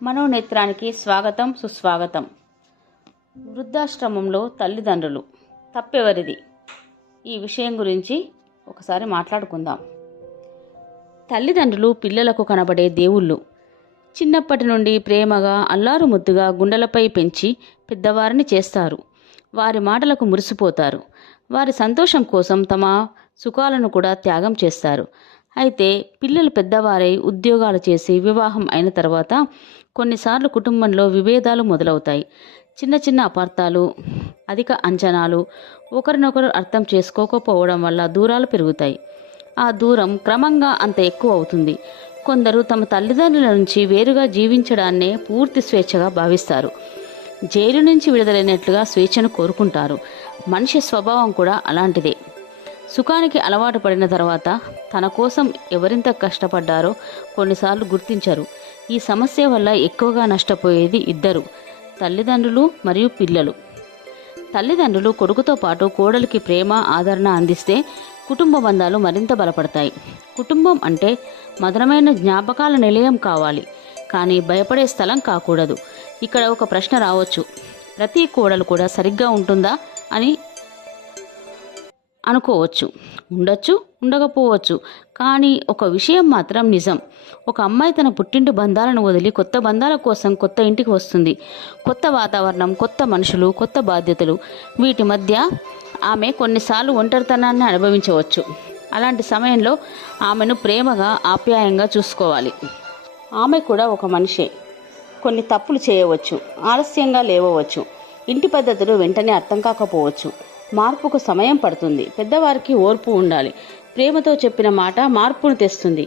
మనోనేత్రానికి స్వాగతం సుస్వాగతం. వృద్ధాశ్రమంలో తల్లిదండ్రులు తప్పెవరిది? ఈ విషయం గురించి ఒకసారి మాట్లాడుకుందాం. తల్లిదండ్రులు పిల్లలకు కనబడే దేవుళ్ళు. చిన్నప్పటి నుండి ప్రేమగా అల్లారు ముద్దుగా గుండెలపై పెంచి పెద్దవారిని చేస్తారు. వారి మాటలకు మురిసిపోతారు. వారి సంతోషం కోసం తమ సుఖాలను కూడా త్యాగం చేస్తారు. అయితే పిల్లలు పెద్దవారై ఉద్యోగాలు చేసి వివాహం అయిన తర్వాత కొన్నిసార్లు కుటుంబంలో విభేదాలు మొదలవుతాయి. చిన్న చిన్న అపార్థాలు, అధిక అంచనాలు, ఒకరినొకరు అర్థం చేసుకోకపోవడం వల్ల దూరాలు పెరుగుతాయి. ఆ దూరం క్రమంగా అంత ఎక్కువ అవుతుంది. కొందరు తమ తల్లిదండ్రుల నుంచి వేరుగా జీవించడాన్నే పూర్తి స్వేచ్ఛగా భావిస్తారు. జైలు నుంచి విడుదలైనట్లుగా స్వేచ్ఛను కోరుకుంటారు. మనిషి స్వభావం కూడా అలాంటిదే. సుఖానికి అలవాటు పడిన తర్వాత తన కోసం ఎవరింత కష్టపడ్డారో కొన్నిసార్లు గుర్తించరు. ఈ సమస్య వల్ల ఎక్కువగా నష్టపోయేది ఇద్దరు, తల్లిదండ్రులు మరియు పిల్లలు. తల్లిదండ్రులు కొడుకుతో పాటు కోడలికి ప్రేమ ఆదరణ అందిస్తే కుటుంబ బంధాలు మరింత బలపడతాయి. కుటుంబం అంటే మధురమైన జ్ఞాపకాల నిలయం కావాలి, కానీ భయపడే స్థలం కాకూడదు. ఇక్కడ ఒక ప్రశ్న రావచ్చు, ప్రతి కోడలు కూడా సరిగ్గా ఉంటుందా అని అనుకోవచ్చు. ఉండొచ్చు, ఉండకపోవచ్చు. కానీ ఒక విషయం మాత్రం నిజం. ఒక అమ్మాయి తన పుట్టింటి బంధాలను వదిలి కొత్త బంధాల కోసం కొత్త ఇంటికి వస్తుంది. కొత్త వాతావరణం, కొత్త మనుషులు, కొత్త బాధ్యతలు. వీటి మధ్య ఆమె కొన్నిసార్లు ఒంటరితనాన్ని అనుభవించవచ్చు. అలాంటి సమయంలో ఆమెను ప్రేమగా ఆప్యాయంగా చూసుకోవాలి. ఆమె కూడా ఒక మనిషే. కొన్ని తప్పులు చేయవచ్చు, ఆలస్యంగా లేవవచ్చు, ఇంటి పద్ధతులు వెంటనే అర్థం కాకపోవచ్చు. మార్పుకు సమయం పడుతుంది. పెద్దవారికి ఓర్పు ఉండాలి. ప్రేమతో చెప్పిన మాట మార్పును తెస్తుంది.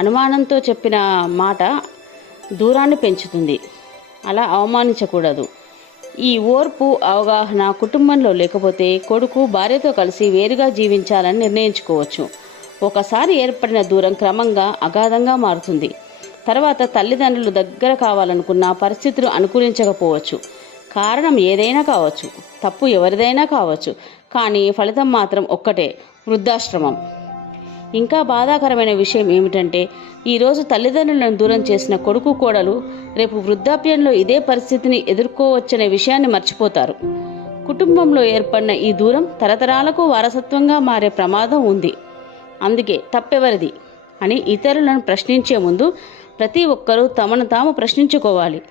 అనుమానంతో చెప్పిన మాట దూరాన్ని పెంచుతుంది. అలా అవమానించకూడదు. ఈ ఓర్పు, అవగాహన కుటుంబంలో లేకపోతే కొడుకు భార్యతో కలిసి వేరుగా జీవించాలని నిర్ణయించుకోవచ్చు. ఒకసారి ఏర్పడిన దూరం క్రమంగా అగాధంగా మారుతుంది. తర్వాత తల్లిదండ్రులు దగ్గర కావాలనుకున్న పరిస్థితులు అనుకూలించకపోవచ్చు. కారణం ఏదైనా కావచ్చు, తప్పు ఎవరిదైనా కావచ్చు, కానీ ఫలితం మాత్రం ఒక్కటే, వృద్ధాశ్రమం. ఇంకా బాధాకరమైన విషయం ఏమిటంటే, ఈరోజు తల్లిదండ్రులను దూరం చేసిన కొడుకు కోడలు రేపు వృద్ధాప్యంలో ఇదే పరిస్థితిని ఎదుర్కోవచ్చనే విషయాన్ని మర్చిపోతారు. కుటుంబంలో ఏర్పడిన ఈ దూరం తరతరాలకు వారసత్వంగా మారే ప్రమాదం ఉంది. అందుకే తప్పెవరిది అని ఇతరులను ప్రశ్నించే ముందు ప్రతి ఒక్కరూ తమను తాము ప్రశ్నించుకోవాలి.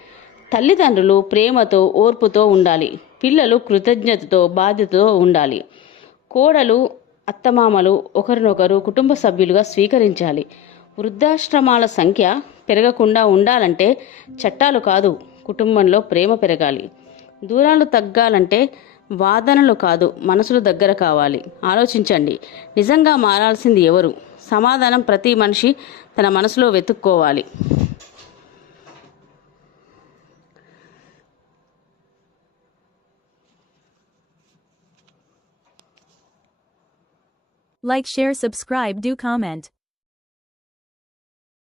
తల్లిదండ్రులు ప్రేమతో, ఓర్పుతో ఉండాలి. పిల్లలు కృతజ్ఞతతో, బాధ్యతతో ఉండాలి. కోడలు, అత్తమామలు ఒకరినొకరు కుటుంబ సభ్యులుగా స్వీకరించాలి. వృద్ధాశ్రమాల సంఖ్య పెరగకుండా ఉండాలంటే చట్టాలు కాదు, కుటుంబంలో ప్రేమ పెరగాలి. దూరాలు తగ్గాలంటే వాదనలు కాదు, మనసులు దగ్గర కావాలి. ఆలోచించండి, నిజంగా మారాల్సింది ఎవరు? సమాధానం ప్రతి మనిషి తన మనసులో వెతుక్కోవాలి. Like, share, subscribe, do comment.